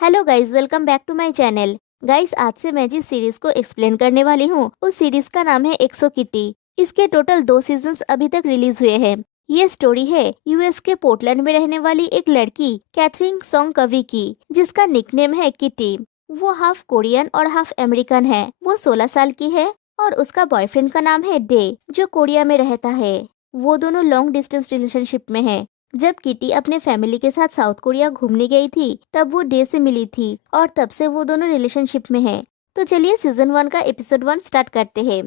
Hello guys, welcome back to my channel. Guys, आज से मैं जिस सीरीज को एक्सप्लेन करने वाली हूँ उस सीरीज का नाम है एक्सो किटी। इसके टोटल 2 सीजन्स अभी तक रिलीज हुए हैं। ये स्टोरी है यूएस के पोर्टलैंड में रहने वाली एक लड़की कैथरीन सोंग कवी की, जिसका निकनेम है किटी। वो हाफ कोरियन और हाफ अमेरिकन है। वो 16 साल की है और उसका बॉयफ्रेंड का नाम है डे, जो कोरिया में रहता है। वो दोनों लॉन्ग डिस्टेंस रिलेशनशिप में है। जब किटी अपने फैमिली के साथ साउथ कोरिया घूमने गई थी तब वो डे से मिली थी और तब से वो दोनों रिलेशनशिप में हैं। तो चलिए सीजन 1 का एपिसोड 1 स्टार्ट करते हैं।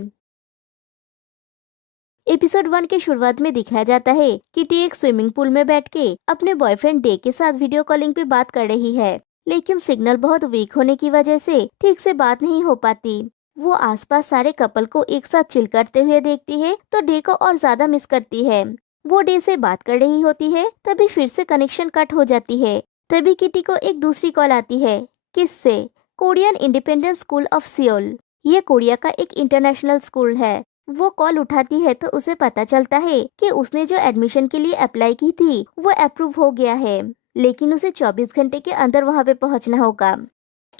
एपिसोड 1 के शुरुआत में दिखाया जाता है किटी एक स्विमिंग पूल में बैठ के अपने बॉयफ्रेंड डे के साथ वीडियो कॉलिंग पे बात कर रही है, लेकिन सिग्नल बहुत वीक होने की वजह से ठीक से बात नहीं हो पाती। वो आसपास सारे कपल को एक साथ चिल करते हुए देखती है तो डे को और ज्यादा मिस करती है। वो डे से बात कर रही होती है, तभी फिर से कनेक्शन कट हो जाती है। तभी किटी को एक दूसरी कॉल आती है। किससे? Korean independence school of Seoul. ये कोरिया का एक इंटरनेशनल स्कूल है। वो कॉल उठाती है तो उसे पता चलता है कि उसने जो एडमिशन के लिए अप्लाई की थी वो अप्रूव हो गया है, लेकिन उसे 24 घंटे के अंदर वहाँ पे पहुँचना होगा।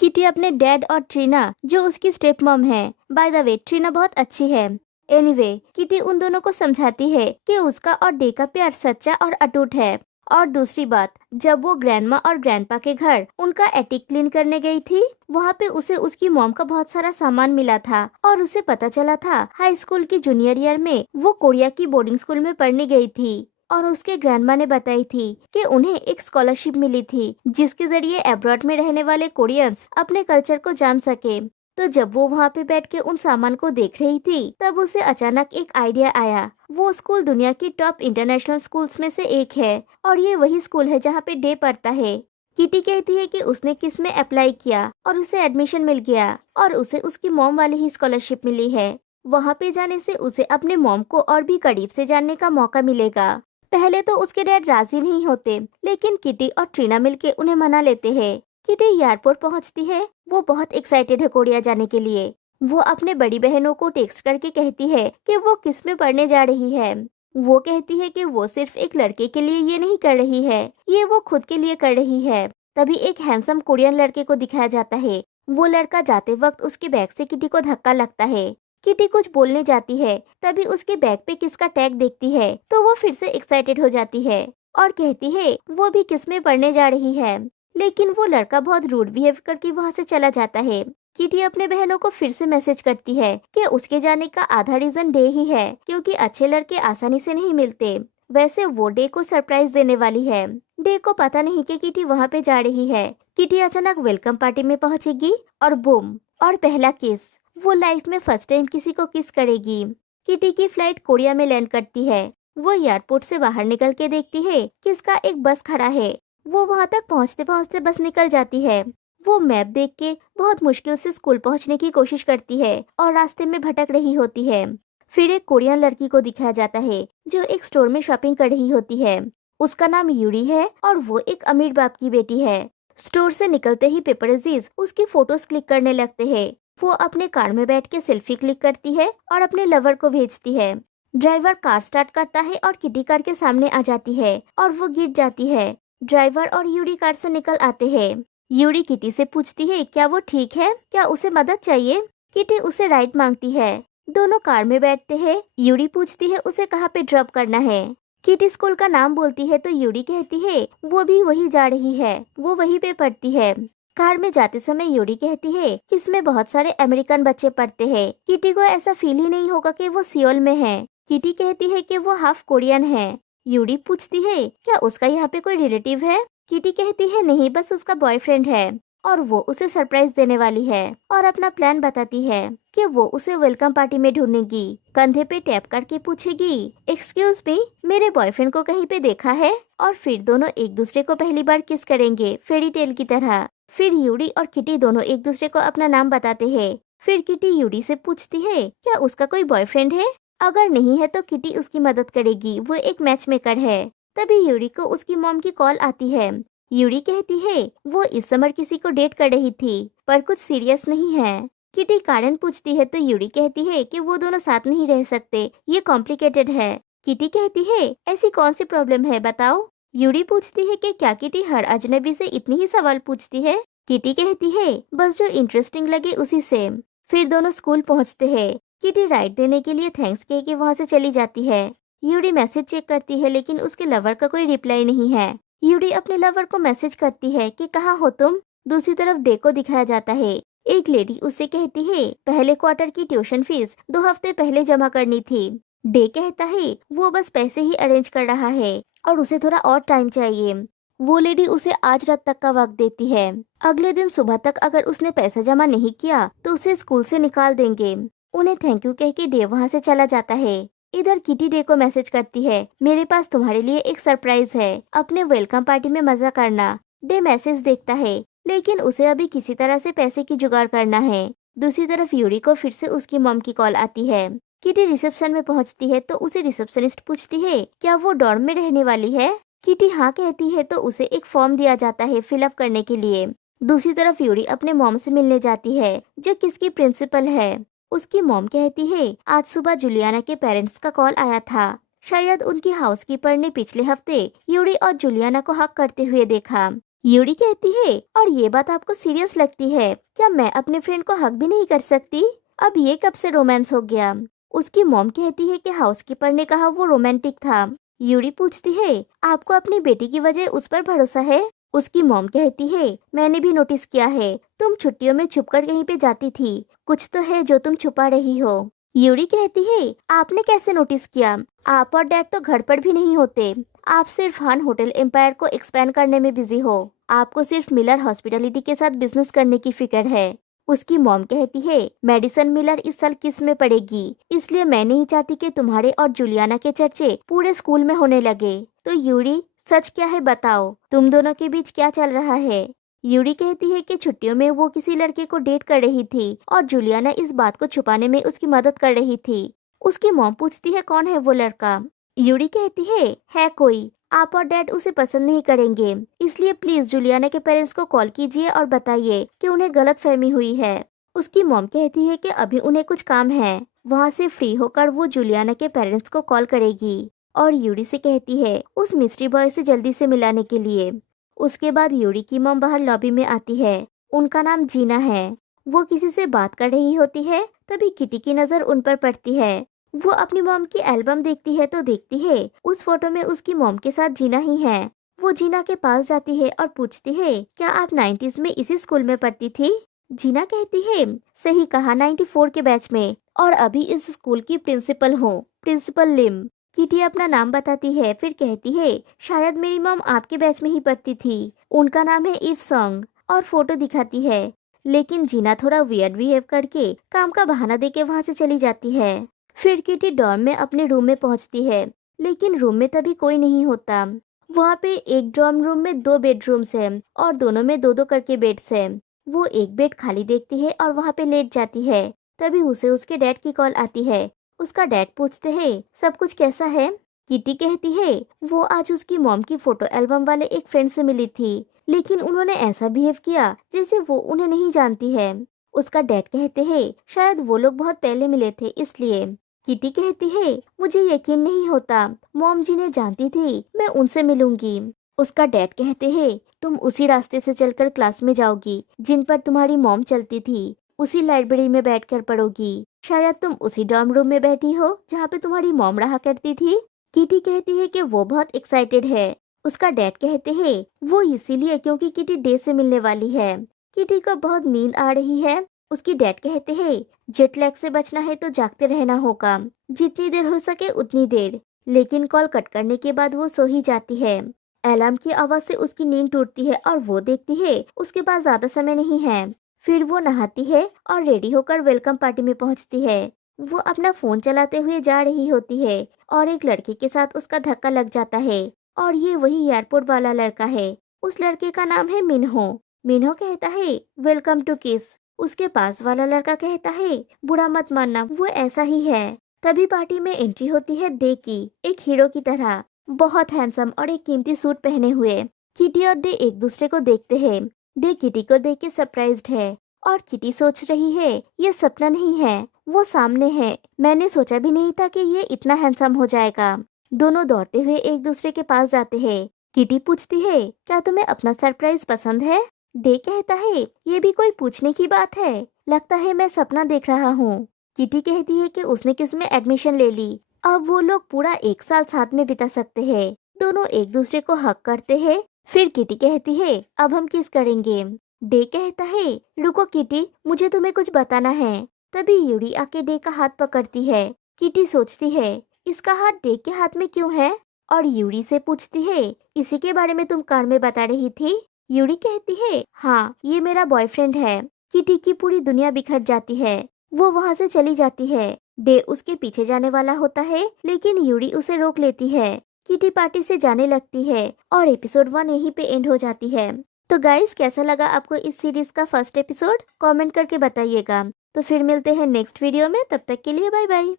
किटी अपने डैड और ट्रीना, जो उसकी स्टेप मॉम है, बाय द वे ट्रीना बहुत अच्छी है। एनीवे, किटी उन दोनों को समझाती है कि उसका और डे का प्यार सच्चा और अटूट है। और दूसरी बात, जब वो ग्रैंडमा और ग्रैंडपा के घर उनका एटिक क्लीन करने गई थी, वहाँ पे उसे उसकी मॉम का बहुत सारा सामान मिला था और उसे पता चला था हाई स्कूल की जूनियर ईयर में वो कोरिया की बोर्डिंग स्कूल में पढ़ने गई थी। और उसके ग्रैंडमा ने बताई थी कि उन्हें एक स्कॉलरशिप मिली थी जिसके जरिए अब्रॉड में रहने वाले कोरियंस अपने कल्चर को जान सके। तो जब वो वहाँ पे बैठ के उन सामान को देख रही थी तब उसे अचानक एक आइडिया आया। वो स्कूल दुनिया की टॉप इंटरनेशनल स्कूल्स में से एक है और ये वही स्कूल है जहाँ पे डे पढ़ता है। किटी कहती है कि उसने किस में अप्लाई किया और उसे एडमिशन मिल गया और उसे उसकी मॉम वाली ही स्कॉलरशिप मिली है। वहाँ पे जाने से उसे अपने मॉम को और भी करीब से जानने का मौका मिलेगा। पहले तो उसके डैड राजी नहीं होते, लेकिन किटी और ट्रीना मिलके उन्हें मना लेते हैं। किटी एयरपोर्ट पहुंचती है। वो बहुत एक्साइटेड है कोरिया जाने के लिए। वो अपने बड़ी बहनों को टेक्स्ट करके कहती है कि वो किस में पढ़ने जा रही है। वो कहती है कि वो सिर्फ एक लड़के के लिए ये नहीं कर रही है, ये वो खुद के लिए कर रही है। तभी एक हैंडसम कोरियन लड़के को दिखाया जाता है। वो लड़का जाते वक्त उसके बैग से किटी को धक्का लगता है। किटी कुछ बोलने जाती है, तभी उसके बैग पे किस का टैग देखती है तो वो फिर से एक्साइटेड हो जाती है और कहती है वो भी किस में पढ़ने जा रही है। लेकिन वो लड़का बहुत रूड बिहेव करके वहाँ से चला जाता है। किटी अपने बहनों को फिर से मैसेज करती है कि उसके जाने का आधा रीजन डे ही है, क्योंकि अच्छे लड़के आसानी से नहीं मिलते। वैसे वो डे को सरप्राइज देने वाली है। डे को पता नहीं कि किटी वहाँ पे जा रही है। किटी अचानक वेलकम पार्टी में पहुँचेगी और बूम, और पहला किस। वो लाइफ में फर्स्ट टाइम किसी को किस करेगी। किटी की फ्लाइट कोरिया में लैंड करती है। वो एयरपोर्ट से बाहर निकल के देखती है कि इसका एक बस खड़ा है। वो वहाँ तक पहुँचते पहुँचते बस निकल जाती है। वो मैप देख के बहुत मुश्किल से स्कूल पहुँचने की कोशिश करती है और रास्ते में भटक रही होती है। फिर एक कोरियन लड़की को दिखाया जाता है जो एक स्टोर में शॉपिंग कर रही होती है। उसका नाम यूरी है और वो एक अमीर बाप की बेटी है। स्टोर से निकलते ही पेपरजीज उसकी फोटोज क्लिक करने लगते हैं। वो अपने कार में बैठ के सेल्फी क्लिक करती है और अपने लवर को भेजती है। ड्राइवर कार स्टार्ट करता है और किटी कार के सामने आ जाती है और वो गिर जाती है। ड्राइवर और यूरी कार से निकल आते हैं। यूरी किटी से पूछती है क्या वो ठीक है, क्या उसे मदद चाहिए। किटी उसे राइड मांगती है। दोनों कार में बैठते हैं। यूरी पूछती है उसे कहाँ पे ड्रॉप करना है। किटी स्कूल का नाम बोलती है तो यूरी कहती है वो भी वही जा रही है, वो वहीं पे पढ़ती है। कार में जाते समय यूरी कहती है कि इसमें बहुत सारे अमेरिकन बच्चे पढ़ते हैं। किटी को ऐसा फील ही नहीं होगा कि वो सियोल में है। किटी कहती है कि वो हाफ कोरियन है। यूरी पूछती है क्या उसका यहाँ पे कोई रिलेटिव है। किटी कहती है नहीं, बस उसका बॉयफ्रेंड है और वो उसे सरप्राइज देने वाली है और अपना प्लान बताती है कि वो उसे वेलकम पार्टी में ढूंढेगी। कंधे पे टैप करके पूछेगी एक्सक्यूज मी, मेरे बॉयफ्रेंड को कहीं पे देखा है। और फिर दोनों एक दूसरे को पहली बार किस करेंगे फेरी टेल की तरह। फिर यूरी और किटी दोनों एक दूसरे को अपना नाम बताते हैं। फिर किटी यूरी से पूछती है क्या उसका कोई बॉयफ्रेंड है। अगर नहीं है तो किटी उसकी मदद करेगी, वो एक मैच मेकर है। तभी यूरी को उसकी मॉम की कॉल आती है। यूरी कहती है वो इस समर किसी को डेट कर रही थी पर कुछ सीरियस नहीं है। किटी कारण पूछती है तो यूरी कहती है कि वो दोनों साथ नहीं रह सकते, ये कॉम्प्लिकेटेड है। किटी कहती है ऐसी कौन सी प्रॉब्लम है बताओ। यूरी पूछती है कि क्या किटी हर अजनबी से इतनी ही सवाल पूछती है। किटी कहती है बस जो इंटरेस्टिंग लगे उसी से। फिर दोनों स्कूल पहुंचते हैं। किटी राइड देने के लिए थैंक्स कह के वहां से चली जाती है। यूडी मैसेज चेक करती है लेकिन उसके लवर का कोई रिप्लाई नहीं है। यूडी अपने लवर को मैसेज करती है कि कहाँ हो तुम। दूसरी तरफ डे को दिखाया जाता है। एक लेडी उससे कहती है पहले क्वार्टर की ट्यूशन फीस 2 हफ्ते पहले जमा करनी थी। डे कहता है वो बस पैसे ही अरेंज कर रहा है और उसे थोड़ा और टाइम चाहिए। वो लेडी उसे आज रात तक का वक्त देती है। अगले दिन सुबह तक अगर उसने पैसा जमा नहीं किया तो उसे स्कूल से निकाल देंगे। उन्हें थैंक यू कह के डे वहाँ से चला जाता है। इधर किटी डे को मैसेज करती है मेरे पास तुम्हारे लिए एक सरप्राइज है, अपने वेलकम पार्टी में मजा करना। डे मैसेज देखता है लेकिन उसे अभी किसी तरह से पैसे की जुगाड़ करना है। दूसरी तरफ यूरी को फिर से उसकी मॉम की कॉल आती है। किटी रिसेप्शन में पहुंचती है तो उसे रिसेप्शनिस्ट पूछती है क्या वो डॉर्म में रहने वाली है। किटी हाँ कहती है तो उसे एक फॉर्म दिया जाता है फिलअप करने के लिए। दूसरी तरफ यूरी अपने मॉम से मिलने जाती है जो किसकी प्रिंसिपल है। उसकी मॉम कहती है आज सुबह जूलियाना के पेरेंट्स का कॉल आया था। शायद उनकी हाउसकीपर ने पिछले हफ्ते यूरी और जूलियाना को हक करते हुए देखा। यूरी कहती है और ये बात आपको सीरियस लगती है, क्या मैं अपने फ्रेंड को हक भी नहीं कर सकती? अब ये कब से रोमांस हो गया? उसकी मॉम कहती है कि हाउसकीपर ने कहा वो रोमांटिक था। यूरी पूछती है आपको अपनी बेटी की वजह उस पर भरोसा है? उसकी मॉम कहती है मैंने भी नोटिस किया है, तुम छुट्टियों में छुपकर कहीं पे जाती थी, कुछ तो है जो तुम छुपा रही हो। यूरी कहती है आपने कैसे नोटिस किया? आप और डैड तो घर पर भी नहीं होते, आप सिर्फ हान होटल एम्पायर को एक्सपेंड करने में बिजी हो, आपको सिर्फ मिलर हॉस्पिटैलिटी के साथ बिजनेस करने की फिक्र है। उसकी मॉम कहती है मेडिसन मिलर इस साल किस में पड़ेगी, इसलिए मैं नहीं चाहती कि तुम्हारे और जूलियाना के चर्चे पूरे स्कूल में होने लगे। तो यूरी सच क्या है बताओ, तुम दोनों के बीच क्या चल रहा है? यूरी कहती है कि छुट्टियों में वो किसी लड़के को डेट कर रही थी और जूलियाना इस बात को छुपाने में उसकी मदद कर रही थी। उसकी मॉम पूछती है कौन है वो लड़का? यूरी कहती है कोई, आप और डैड उसे पसंद नहीं करेंगे, इसलिए प्लीज जूलियाना के पेरेंट्स को कॉल कीजिए और बताइए कि उन्हें गलतफहमी हुई है। उसकी मॉम कहती है कि अभी उन्हें कुछ काम है, वहाँ से फ्री होकर वो जूलियाना के पेरेंट्स को कॉल करेगी और यूरी से कहती है उस मिस्ट्री बॉय से जल्दी से मिलाने के लिए। उसके बाद यूरी की मॉम बाहर लॉबी में आती है। उनका नाम जीना है। वो किसी से बात कर रही होती है, तभी किटी की नजर उन पर पड़ती है। वो अपनी मॉम की एल्बम देखती है तो देखती है उस फोटो में उसकी मॉम के साथ जीना ही है। वो जीना के पास जाती है और पूछती है क्या आप 90s में इसी स्कूल में पढ़ती थी? जीना कहती है सही कहा, 94 के बैच में, और अभी इस स्कूल की प्रिंसिपल हूँ, प्रिंसिपल लिम। किटी अपना नाम बताती है, फिर कहती है शायद मेरी मॉम आपके बैच में ही पढ़ती थी, उनका नाम है इफ सॉन्ग, और फोटो दिखाती है। लेकिन जीना थोड़ा वियर्ड बिहेव करके काम का बहाना देके वहाँ से चली जाती है। फिर किटी डॉर्म में अपने रूम में पहुंचती है, लेकिन रूम में तभी कोई नहीं होता। वहाँ पे एक डॉर्म रूम में 2 बेडरूम्स हैं और दोनों में 2-2 करके बेड्स हैं। वो एक बेड खाली देखती है और वहाँ पे लेट जाती है। तभी उसे उसके डैड की कॉल आती है। उसका डैड पूछते हैं सब कुछ कैसा है? किटी कहती है वो आज उसकी मॉम की फोटो एल्बम वाले एक फ्रेंड से मिली थी, लेकिन उन्होंने ऐसा बिहेव किया जैसे वो उन्हें नहीं जानती है। उसका डैड कहते हैं शायद वो लोग बहुत पहले मिले थे इसलिए। किटी कहती है मुझे यकीन नहीं होता, मॉम जिन्हें जानती थी मैं उनसे मिलूंगी। उसका डैड कहते हैं तुम उसी रास्ते से चलकर क्लास में जाओगी जिन पर तुम्हारी मॉम चलती थी, उसी लाइब्रेरी में बैठकर पढ़ोगी, शायद तुम उसी डॉर्म रूम में बैठी हो जहाँ पे तुम्हारी मॉम रहा करती थी। किटी कहती है कि वो बहुत एक्साइटेड है। उसका डैड कहते हैं वो इसीलिए क्योंकि किटी डे से मिलने वाली है। किटी को बहुत नींद आ रही है। उसकी डैड कहते हैं जेट लैग से बचना है तो जागते रहना होगा, जितनी देर हो सके उतनी देर। लेकिन कॉल कट करने के बाद वो सो ही जाती है। अलार्म की आवाज से उसकी नींद टूटती है और वो देखती है उसके पास ज्यादा समय नहीं है। फिर वो नहाती है और रेडी होकर वेलकम पार्टी में पहुंचती है। वो अपना फोन चलाते हुए जा रही होती है और एक लड़के के साथ उसका धक्का लग जाता है और ये वही एयरपोर्ट वाला लड़का है। उस लड़के का नाम है मिन्हो। मिन्हो कहता है वेलकम टू किस। उसके पास वाला लड़का कहता है बुरा मत मानना, वो ऐसा ही है। तभी पार्टी में एंट्री होती है डे की, एक हीरो की तरह, बहुत हैंडसम और एक कीमती सूट पहने हुए। किटी और डे एक दूसरे को देखते हैं। डे किटी को देख के सरप्राइज्ड है और किटी सोच रही है ये सपना नहीं है, वो सामने है, मैंने सोचा भी नहीं था कि ये इतना हैंडसम हो जाएगा। दोनों दौड़ते हुए एक दूसरे के पास जाते हैं। किटी पूछती है क्या तुम्हें अपना सरप्राइज पसंद है? डे कहता है ये भी कोई पूछने की बात है, लगता है मैं सपना देख रहा हूँ। किटी कहती है कि उसने किस में एडमिशन ले ली, अब वो लोग पूरा 1 साल साथ में बिता सकते हैं। दोनों एक दूसरे को हक करते हैं। फिर किटी कहती है अब हम किस करेंगे। डे कहता है रुको किटी, मुझे तुम्हें कुछ बताना है। तभी यूरी आके डे का हाथ पकड़ती है। किटी सोचती है इसका हाथ डे के हाथ में क्यों है, और यूरी से पूछती है इसी के बारे में तुम कार में बता रही थी। यूरी कहती है हाँ ये मेरा बॉयफ्रेंड है। किटी की पूरी दुनिया बिखर जाती है, वो वहाँ से चली जाती है। डे उसके पीछे जाने वाला होता है लेकिन यूरी उसे रोक लेती है। किटी पार्टी से जाने लगती है और एपिसोड 1 यहीं पे एंड हो जाती है। तो गाइस कैसा लगा आपको इस सीरीज का फर्स्ट एपिसोड, कमेंट करके बताइएगा। तो फिर मिलते हैं नेक्स्ट वीडियो में, तब तक के लिए बाय बाय।